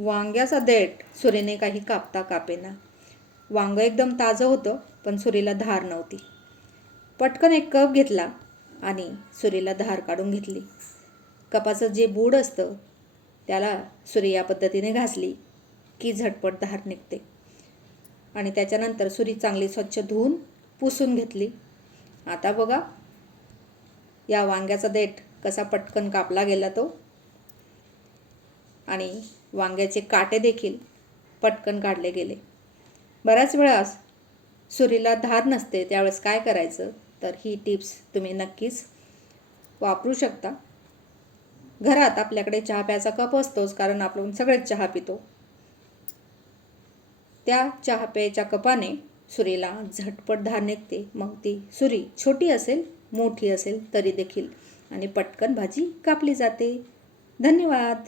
वांग्याचा देठ सुरीने काही कापता कापेना. वांगं एकदम ताजं होतं पण सुरीला धार नव्हती. पटकन एक कप घेतला आणि सुरीला धार काढून घेतली. कपाचं जे बूड असतं त्याला सुरी या पद्धतीने घासली की झटपट धार निघते. आणि त्याच्यानंतर सुरी चांगली स्वच्छ धुवून पुसून घेतली. आता बघा या वांग्याचा देठ कसा पटकन कापला गेला तो. आणि वांग्याचे काटे देखील पटकन काढले गेले. बऱ्याच वेळास सुरीला धार नसते त्यावेळेस काय करायचं? तर ही टिप्स तुम्ही नक्कीच वापरू शकता. घरात आपल्याकडे चहा प्यायचा कप असतोच कारण आपण सगळेच चहा पितो. त्या चहा प्यायच्या कपाने सुरीला झटपट धार निघते. मग ती सुरी छोटी असेल मोठी असेल तरी देखील. आणि पटकन भाजी कापली जाते. धन्यवाद!